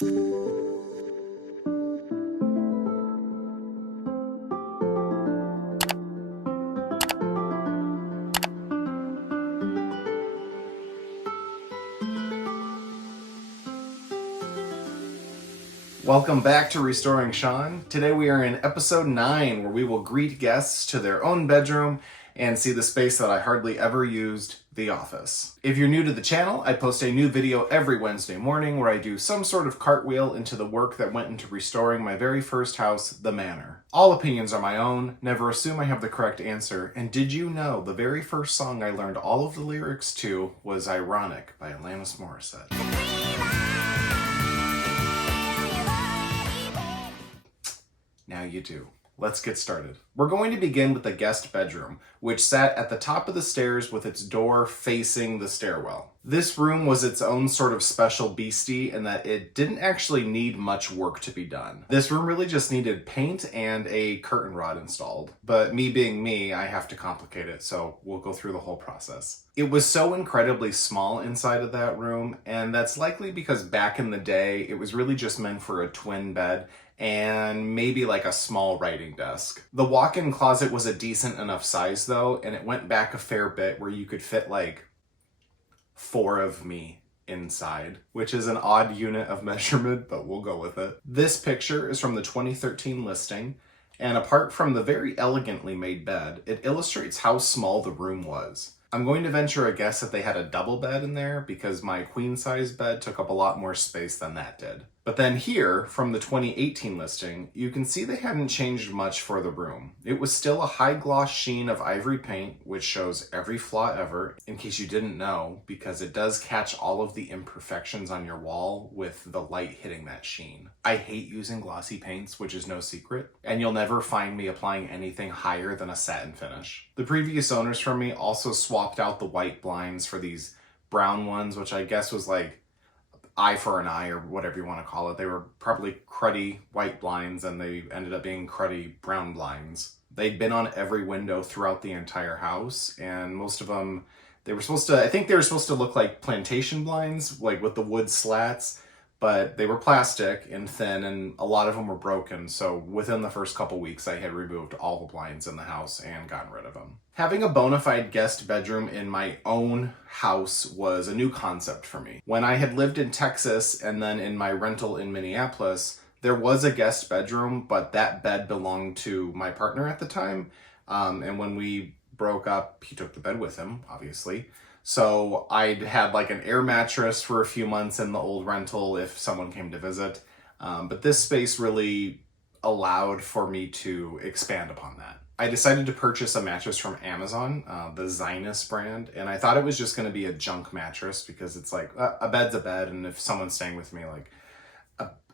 Welcome back to Restoring Sean. Today we are in episode 9, where we will greet guests to their own bedroom and see the space that I hardly ever used, the office. If you're new to the channel, I post a new video every Wednesday morning where I do some sort of cartwheel into the work that went into restoring my very first house, the Manor. All opinions are my own, never assume I have the correct answer, and did you know the very first song I learned all of the lyrics to was Ironic by Alanis Morissette. Now you do. Let's get started. We're going to begin with the guest bedroom, which sat at the top of the stairs with its door facing the stairwell. This room was its own sort of special beastie in that it didn't actually need much work to be done. This room really just needed paint and a curtain rod installed. But me being me, I have to complicate it, so we'll go through the whole process. It was so incredibly small inside of that room, and that's likely because back in the day, it was really just meant for a twin bed and maybe like a small writing desk. The walk-in closet was a decent enough size though, and it went back a fair bit where you could fit like 4 of me inside, which is an odd unit of measurement, but we'll go with it. This picture is from the 2013 listing, and apart from the very elegantly made bed, it illustrates how small the room was. I'm going to venture a guess that they had a double bed in there because my queen size bed took up a lot more space than that did. But then here, from the 2018 listing, you can see they hadn't changed much for the room. It was still a high gloss sheen of ivory paint, which shows every flaw ever, in case you didn't know, because it does catch all of the imperfections on your wall with the light hitting that sheen. I hate using glossy paints, which is no secret, and you'll never find me applying anything higher than a satin finish. The previous owners from me also swapped out the white blinds for these brown ones, which I guess was like eye for an eye or whatever you want to call it. They were probably cruddy white blinds and they ended up being cruddy brown blinds. They'd been on every window throughout the entire house, and most of them, I think they were supposed to look like plantation blinds, like with the wood slats, but they were plastic and thin, and a lot of them were broken. So within the first couple weeks, I had removed all the blinds in the house and gotten rid of them. Having a bona fide guest bedroom in my own house was a new concept for me. When I had lived in Texas and then in my rental in Minneapolis, there was a guest bedroom, but that bed belonged to my partner at the time. And when we broke up, he took the bed with him, obviously. So I'd had like an air mattress for a few months in the old rental if someone came to visit. But this space really allowed for me to expand upon that. I decided to purchase a mattress from Amazon, the Zinus brand, and I thought it was just going to be a junk mattress because it's like a bed's a bed, and if someone's staying with me, like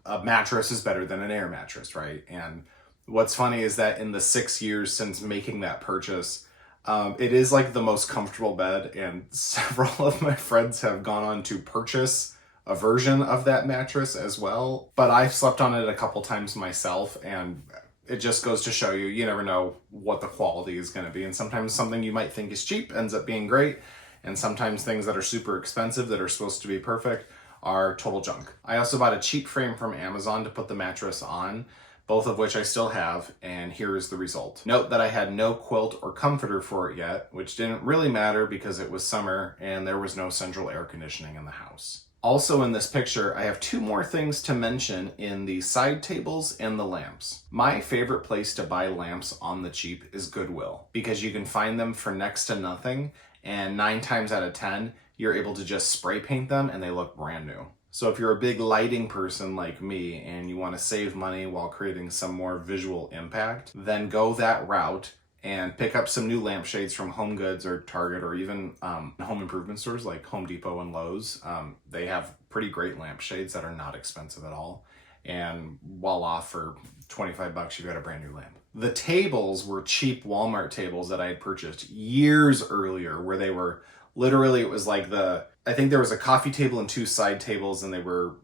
a mattress is better than an air mattress, right? And what's funny is that in the 6 years since making that purchase, it is like the most comfortable bed, and several of my friends have gone on to purchase a version of that mattress as well. But I've slept on it a couple times myself, and it just goes to show you, you never know what the quality is going to be. And sometimes something you might think is cheap ends up being great. And sometimes things that are super expensive that are supposed to be perfect are total junk. I also bought a cheap frame from Amazon to put the mattress on, both of which I still have, and here is the result. Note that I had no quilt or comforter for it yet, which didn't really matter because it was summer and there was no central air conditioning in the house. Also in this picture, I have 2 more things to mention in the side tables and the lamps. My favorite place to buy lamps on the cheap is Goodwill, because you can find them for next to nothing, and 9 times out of 10, you're able to just spray paint them and they look brand new. So if you're a big lighting person like me and you want to save money while creating some more visual impact, then go that route and pick up some new lampshades from Home Goods or Target or even home improvement stores like Home Depot and Lowe's. They have pretty great lampshades that are not expensive at all. And voila, for 25 bucks, you've got a brand new lamp. The tables were cheap Walmart tables that I had purchased years earlier, where they were literally, it was like I think there was a coffee table and 2 side tables, and they were,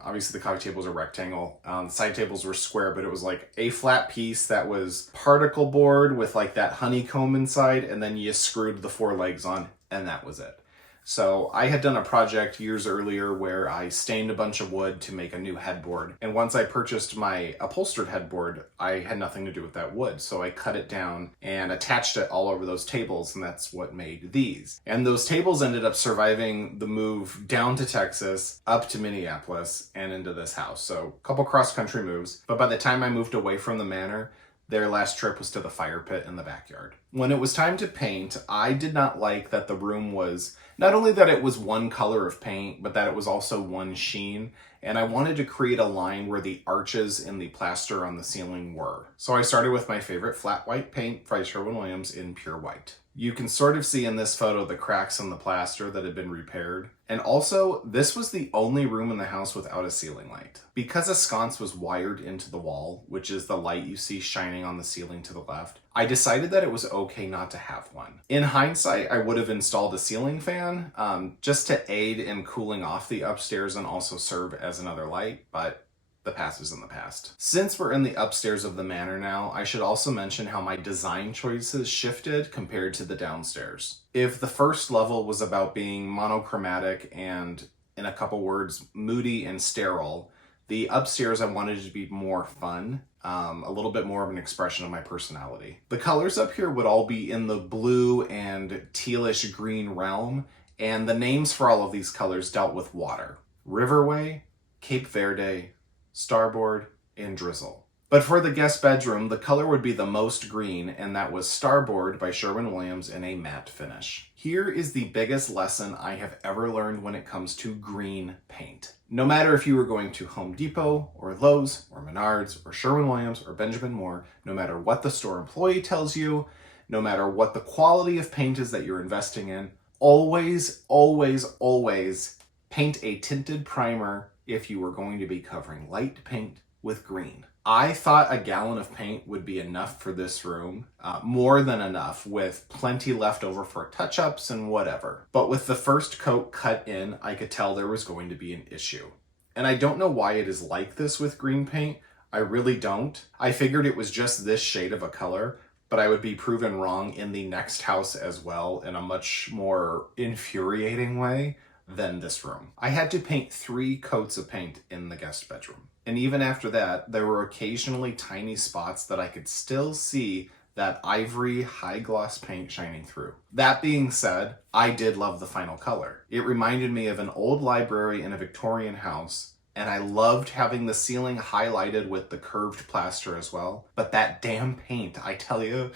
obviously the coffee tables are rectangle. The side tables were square, but it was like a flat piece that was particle board with like that honeycomb inside, and then you screwed the 4 legs on, and that was it. So I had done a project years earlier where I stained a bunch of wood to make a new headboard. And once I purchased my upholstered headboard, I had nothing to do with that wood. So I cut it down and attached it all over those tables, and that's what made these. And those tables ended up surviving the move down to Texas, up to Minneapolis, and into this house. So a couple cross-country moves. But by the time I moved away from the manor, their last trip was to the fire pit in the backyard. When it was time to paint, I did not like that the room was, not only that it was one color of paint, but that it was also one sheen. And I wanted to create a line where the arches in the plaster on the ceiling were. So I started with my favorite flat white paint by Sherwin-Williams in pure white. You can sort of see in this photo the cracks in the plaster that had been repaired. And also, this was the only room in the house without a ceiling light. Because a sconce was wired into the wall, which is the light you see shining on the ceiling to the left, I decided that it was okay not to have one. In hindsight, I would have installed a ceiling fan just to aid in cooling off the upstairs and also serve as another light, but the past is in the past. Since we're in the upstairs of the manor now, I should also mention how my design choices shifted compared to the downstairs. If the first level was about being monochromatic and, in a couple words, moody and sterile, the upstairs I wanted to be more fun, a little bit more of an expression of my personality. The colors up here would all be in the blue and tealish green realm, and the names for all of these colors dealt with water. Riverway, Cape Verde, Starboard, and Drizzle. But for the guest bedroom, the color would be the most green, and that was Starboard by Sherwin-Williams in a matte finish. Here is the biggest lesson I have ever learned when it comes to green paint. No matter if you were going to Home Depot, or Lowe's, or Menards, or Sherwin-Williams, or Benjamin Moore, no matter what the store employee tells you, no matter what the quality of paint is that you're investing in, always, always, always paint a tinted primer if you were going to be covering light paint with green. I thought a gallon of paint would be enough for this room, more than enough, with plenty left over for touch-ups and whatever. But with the first coat cut in, I could tell there was going to be an issue. And I don't know why it is like this with green paint. I really don't. I figured it was just this shade of a color, but I would be proven wrong in the next house as well in a much more infuriating way than this room. I had to paint 3 coats of paint in the guest bedroom. And even after that, there were occasionally tiny spots that I could still see that ivory high gloss paint shining through. That being said, I did love the final color. It reminded me of an old library in a Victorian house, and I loved having the ceiling highlighted with the curved plaster as well. But that damn paint, I tell you.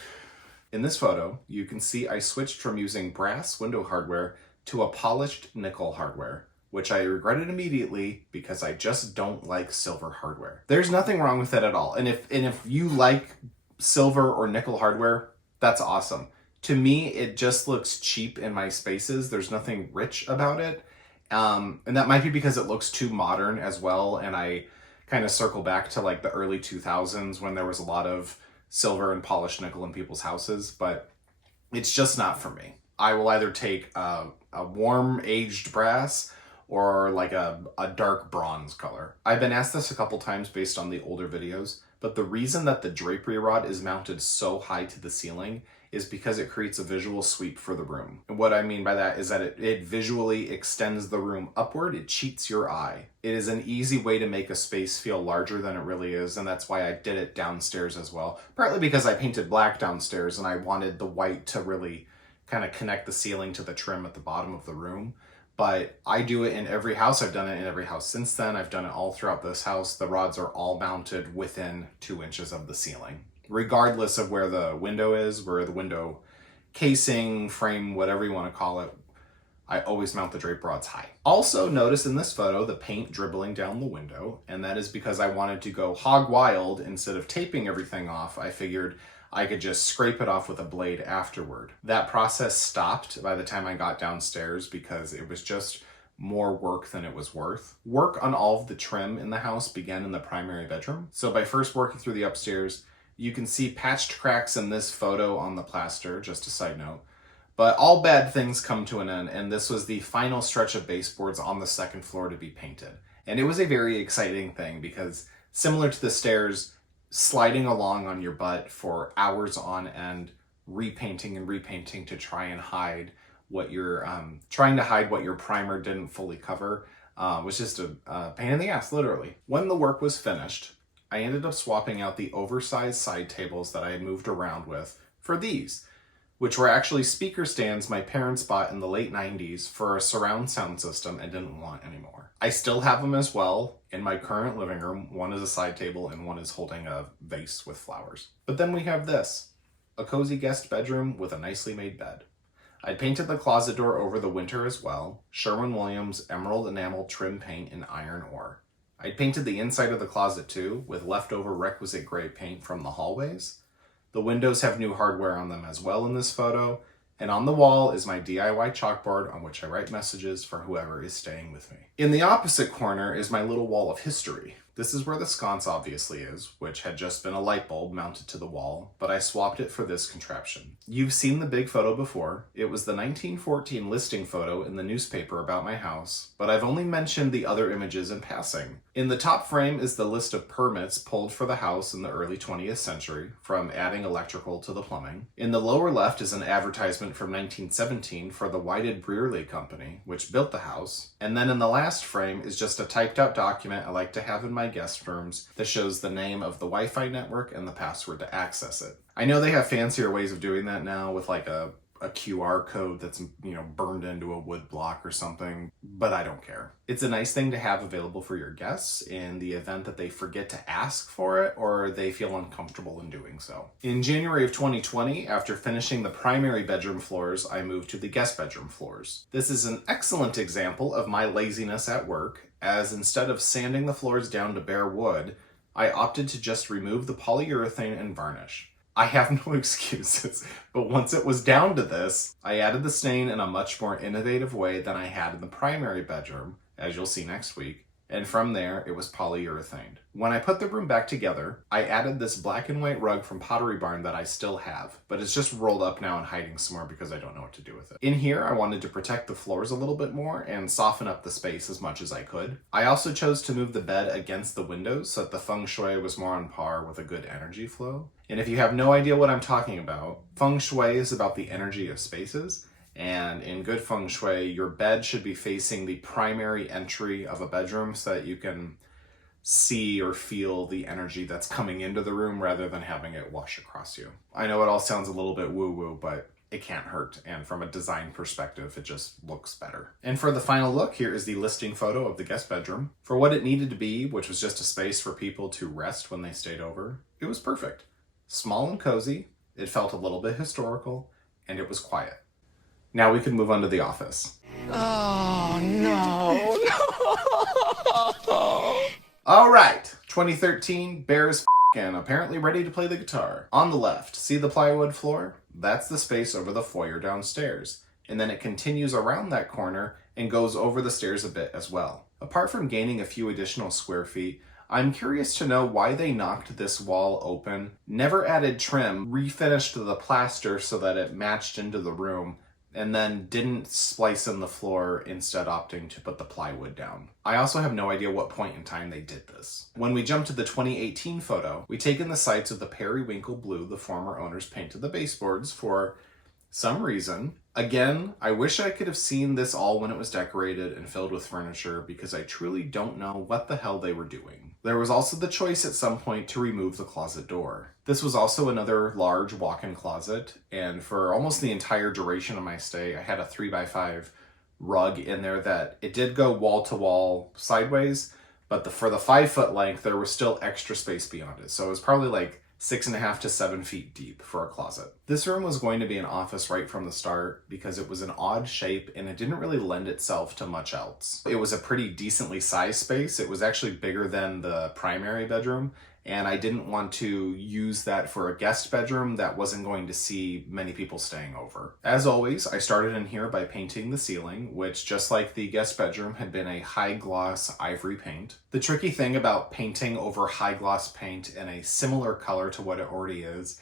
In this photo, you can see I switched from using brass window hardware to a polished nickel hardware, which I regretted immediately because I just don't like silver hardware. There's nothing wrong with it at all. And if you like silver or nickel hardware, that's awesome. To me, it just looks cheap in my spaces. There's nothing rich about it. And that might be because it looks too modern as well. And I kind of circle back to like the early 2000s when there was a lot of silver and polished nickel in people's houses, but it's just not for me. I will either take a warm aged brass or like a dark bronze color. I've been asked this a couple times based on the older videos, but the reason that the drapery rod is mounted so high to the ceiling is because it creates a visual sweep for the room. And what I mean by that is that it visually extends the room upward. It cheats your eye. It is an easy way to make a space feel larger than it really is, and that's why I did it downstairs as well. Partly because I painted black downstairs and I wanted the white to really kind of connect the ceiling to the trim at the bottom of the room. But I do it in every house. I've done it in every house since then. I've done it all throughout this house. The rods are all mounted within 2 inches of the ceiling, regardless of where the window is, where the window casing, frame, whatever you want to call it. I always mount the drape rods high. Also notice in this photo the paint dribbling down the window, and that is because I wanted to go hog wild. Instead of taping everything off, I figured I could just scrape it off with a blade afterward. That process stopped by the time I got downstairs because it was just more work than it was worth. Work on all of the trim in the house began in the primary bedroom. So by first working through the upstairs, you can see patched cracks in this photo on the plaster, just a side note. But all bad things come to an end, and this was the final stretch of baseboards on the second floor to be painted. And it was a very exciting thing because, similar to the stairs, sliding along on your butt for hours on end, repainting and repainting to try and hide what you're trying to hide what your primer didn't fully cover. Was just a pain in the ass, literally. When the work was finished, I ended up swapping out the oversized side tables that I had moved around with for these, which were actually speaker stands my parents bought in the late 90s for a surround sound system and didn't want anymore. I still have them as well in my current living room. One is a side table and one is holding a vase with flowers. But then we have this, a cozy guest bedroom with a nicely made bed. I painted the closet door over the winter as well, Sherwin-Williams emerald enamel trim paint in iron ore. I painted the inside of the closet too, with leftover requisite gray paint from the hallways. The windows have new hardware on them as well in this photo, and on the wall is my DIY chalkboard on which I write messages for whoever is staying with me. In the opposite corner is my little wall of history. This is where the sconce obviously is, which had just been a light bulb mounted to the wall, but I swapped it for this contraption. You've seen the big photo before. It was the 1914 listing photo in the newspaper about my house, but I've only mentioned the other images in passing. In the top frame is the list of permits pulled for the house in the early 20th century, from adding electrical to the plumbing. In the lower left is an advertisement from 1917 for the Whited Brearley Company, which built the house. And then in the last frame is just a typed out document I like to have in my guest rooms that shows the name of the Wi-Fi network and the password to access it. I know they have fancier ways of doing that now with like a QR code that's, burned into a wood block or something, but I don't care. It's a nice thing to have available for your guests in the event that they forget to ask for it or they feel uncomfortable in doing so. In January of 2020, after finishing the primary bedroom floors, I moved to the guest bedroom floors. This is an excellent example of my laziness at work, as instead of sanding the floors down to bare wood, I opted to just remove the polyurethane and varnish. I have no excuses, but once it was down to this, I added the stain in a much more innovative way than I had in the primary bedroom, as you'll see next week, and from there it was polyurethaned. When I put the room back together, I added this black and white rug from Pottery Barn that I still have, but it's just rolled up now and hiding somewhere because I don't know what to do with it. In here, I wanted to protect the floors a little bit more and soften up the space as much as I could. I also chose to move the bed against the windows so that the feng shui was more on par with a good energy flow. And if you have no idea what I'm talking about, feng shui is about the energy of spaces. And in good feng shui, your bed should be facing the primary entry of a bedroom so that you can see or feel the energy that's coming into the room rather than having it wash across you. I know it all sounds a little bit woo-woo, but it can't hurt. And from a design perspective, it just looks better. And for the final look, here is the listing photo of the guest bedroom. For what it needed to be, which was just a space for people to rest when they stayed over, it was perfect. Small and cozy, it felt a little bit historical, and it was quiet. Now we can move on to the office. Oh, no. All right, 2013, Bear's and apparently ready to play the guitar. On the left, see the plywood floor? That's the space over the foyer downstairs. And then it continues around that corner and goes over the stairs a bit as well. Apart from gaining a few additional square feet, I'm curious to know why they knocked this wall open, never added trim, refinished the plaster so that it matched into the room, and then didn't splice in the floor, instead opting to put the plywood down. I also have no idea what point in time they did this. When we jump to the 2018 photo, we take in the sights of the periwinkle blue the former owners painted the baseboards for some reason. Again, I wish I could have seen this all when it was decorated and filled with furniture because I truly don't know what the hell they were doing. There was also the choice at some point to remove the closet door. This was also another large walk-in closet, and for almost the entire duration of my stay, I had a 3x5 rug in there that it did go wall to wall sideways, but for the 5-foot length, there was still extra space beyond it. So it was probably like 6.5 to 7 feet deep for a closet. This room was going to be an office right from the start because it was an odd shape and it didn't really lend itself to much else. It was a pretty decently sized space. It was actually bigger than the primary bedroom, and I didn't want to use that for a guest bedroom that wasn't going to see many people staying over. As always, I started in here by painting the ceiling, which, just like the guest bedroom, had been a high gloss ivory paint. The tricky thing about painting over high gloss paint in a similar color to what it already is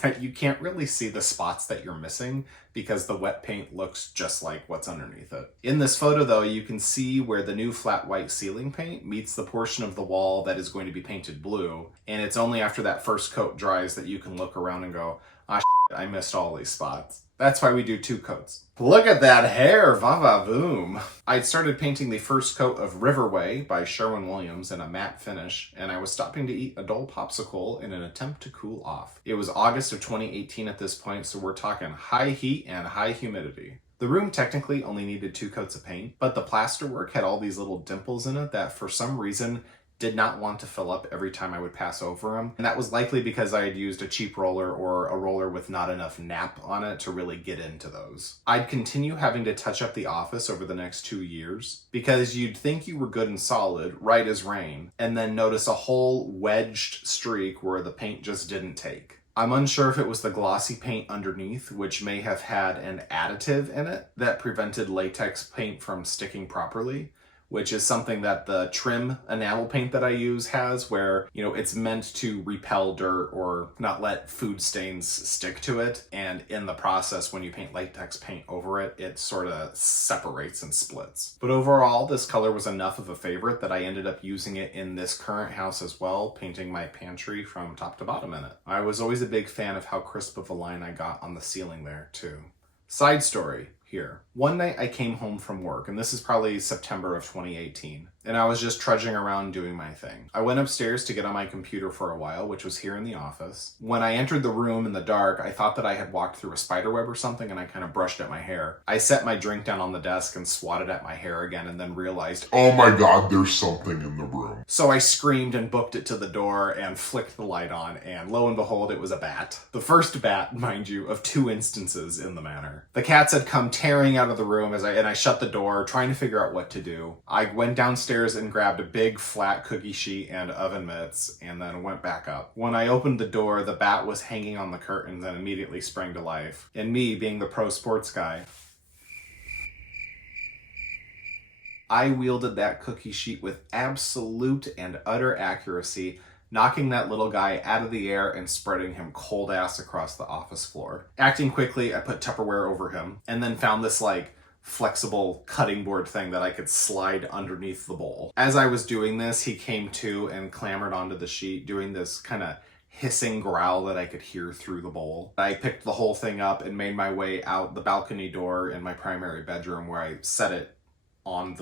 that you can't really see the spots that you're missing because the wet paint looks just like what's underneath it. In this photo though, you can see where the new flat white ceiling paint meets the portion of the wall that is going to be painted blue, and it's only after that first coat dries that you can look around and go, ah, I missed all these spots. That's why we do 2 coats. Look at that hair, va-va-voom. I'd started painting the first coat of Riverway by Sherwin-Williams in a matte finish, and I was stopping to eat a Dole popsicle in an attempt to cool off. It was August of 2018 at this point, so we're talking high heat and high humidity. The room technically only needed 2 coats of paint, but the plasterwork had all these little dimples in it that for some reason did not want to fill up every time I would pass over them. And that was likely because I had used a cheap roller or a roller with not enough nap on it to really get into those. I'd continue having to touch up the office over the next 2 years because you'd think you were good and solid, right as rain, and then notice a whole wedged streak where the paint just didn't take. I'm unsure if it was the glossy paint underneath, which may have had an additive in it that prevented latex paint from sticking properly, which is something that the trim enamel paint that I use has, where, you know, it's meant to repel dirt or not let food stains stick to it. And in the process, when you paint latex paint over it, it sort of separates and splits. But overall, this color was enough of a favorite that I ended up using it in this current house as well, painting my pantry from top to bottom in it. I was always a big fan of how crisp of a line I got on the ceiling there too. Side story here. One night I came home from work, and this is probably September of 2018, and I was just trudging around doing my thing. I went upstairs to get on my computer for a while, which was here in the office. When I entered the room in the dark, I thought that I had walked through a spider web or something, and I kind of brushed at my hair. I set my drink down on the desk and swatted at my hair again, and then realized, oh my god, there's something in the room. So I screamed and booked it to the door and flicked the light on, and lo and behold, it was a bat. The first bat, mind you, of 2 instances in the manor. The cats had come tearing out of the room and I shut the door, trying to figure out what to do. I went downstairs and grabbed a big flat cookie sheet and oven mitts, and then went back up. When I opened the door, the bat was hanging on the curtains and immediately sprang to life. And me, being the pro sports guy, I wielded that cookie sheet with absolute and utter accuracy, knocking that little guy out of the air and spreading him cold ass across the office floor. Acting quickly, I put Tupperware over him, and then found this flexible cutting board thing that I could slide underneath the bowl. As I was doing this, he came to and clambered onto the sheet, doing this kind of hissing growl that I could hear through the bowl. I picked the whole thing up and made my way out the balcony door in my primary bedroom, where I set it on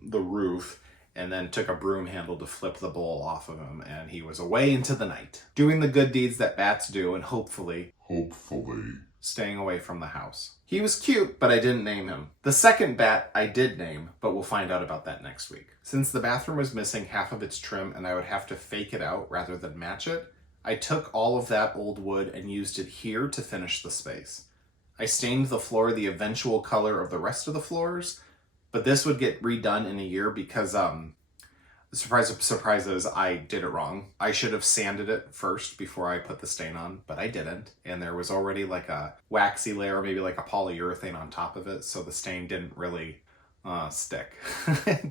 the roof, and then took a broom handle to flip the bowl off of him, and he was away into the night, doing the good deeds that bats do, and hopefully staying away from the house. He was cute, but I didn't name him. The second bat I did name, but we'll find out about that next week. Since the bathroom was missing half of its trim and I would have to fake it out rather than match it, I took all of that old wood and used it here to finish the space. I stained the floor the eventual color of the rest of the floors, but this would get redone in a year because, surprise of surprises, I did it wrong. I should have sanded it first before I put the stain on, but I didn't. And there was already a waxy layer, maybe a polyurethane on top of it, so the stain didn't really stick.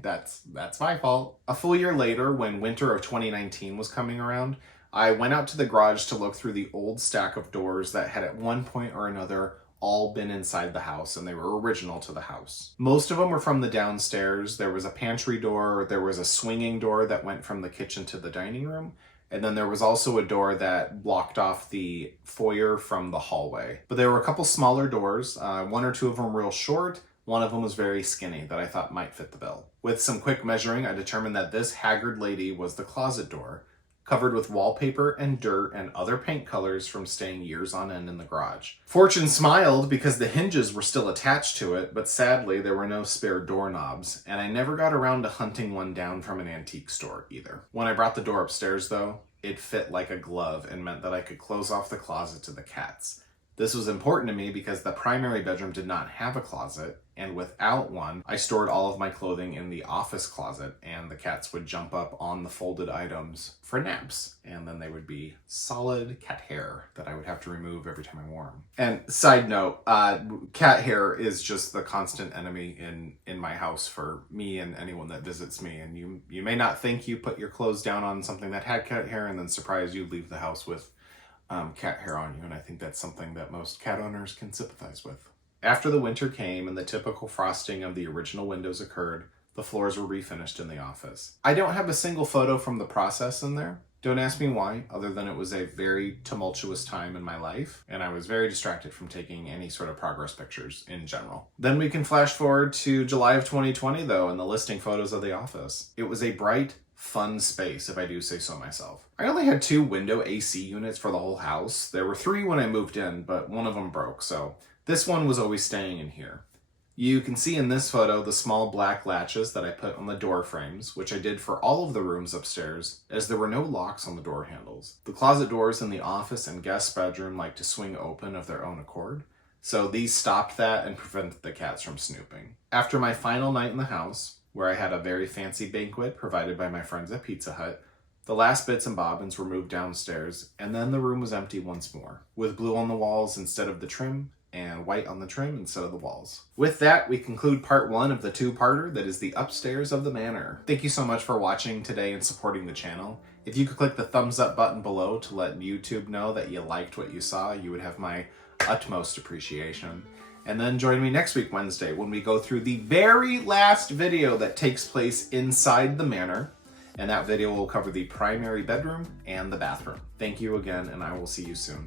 That's my fault. A full year later, when winter of 2019 was coming around, I went out to the garage to look through the old stack of doors that had at one point or another all been inside the house, and they were original to the house. Most of them were from the downstairs. There was a pantry door, there was a swinging door that went from the kitchen to the dining room, and then there was also a door that blocked off the foyer from the hallway. But there were a couple smaller doors, 1 or 2 of them real short, one of them was very skinny that I thought might fit the bill. With some quick measuring, I determined that this haggard lady was the closet door, covered with wallpaper and dirt and other paint colors from staying years on end in the garage. Fortune smiled because the hinges were still attached to it, but sadly there were no spare doorknobs, and I never got around to hunting one down from an antique store either. When I brought the door upstairs though, it fit like a glove and meant that I could close off the closet to the cats. This was important to me because the primary bedroom did not have a closet, and without one, I stored all of my clothing in the office closet, and the cats would jump up on the folded items for naps, and then they would be solid cat hair that I would have to remove every time I wore them. And side note, cat hair is just the constant enemy in my house for me and anyone that visits me, and you may not think you put your clothes down on something that had cat hair, and then surprise you leave the house with cat hair on you, and I think that's something that most cat owners can sympathize with. After the winter came and the typical frosting of the original windows occurred, the floors were refinished in the office. I don't have a single photo from the process in there Don't ask me why, other than it was a very tumultuous time in my life, and I was very distracted from taking any sort of progress pictures in general. Then we can flash forward to July of 2020, though, and the listing photos of the office. It was a bright, fun space, if I do say so myself. I only had 2 window AC units for the whole house. There were 3 when I moved in, but one of them broke, so this one was always staying in here. You can see in this photo the small black latches that I put on the door frames, which I did for all of the rooms upstairs, as there were no locks on the door handles. The closet doors in the office and guest bedroom like to swing open of their own accord, so these stopped that and prevented the cats from snooping. After my final night in the house, where I had a very fancy banquet provided by my friends at Pizza Hut, the last bits and bobbins were moved downstairs, and then the room was empty once more, with blue on the walls instead of the trim, and white on the trim instead of the walls. With that, we conclude part 1 of the 2-parter that is the upstairs of the manor. Thank you so much for watching today and supporting the channel. If you could click the thumbs up button below to let YouTube know that you liked what you saw, you would have my utmost appreciation. And then join me next week, Wednesday, when we go through the very last video that takes place inside the manor. And that video will cover the primary bedroom and the bathroom. Thank you again, and I will see you soon.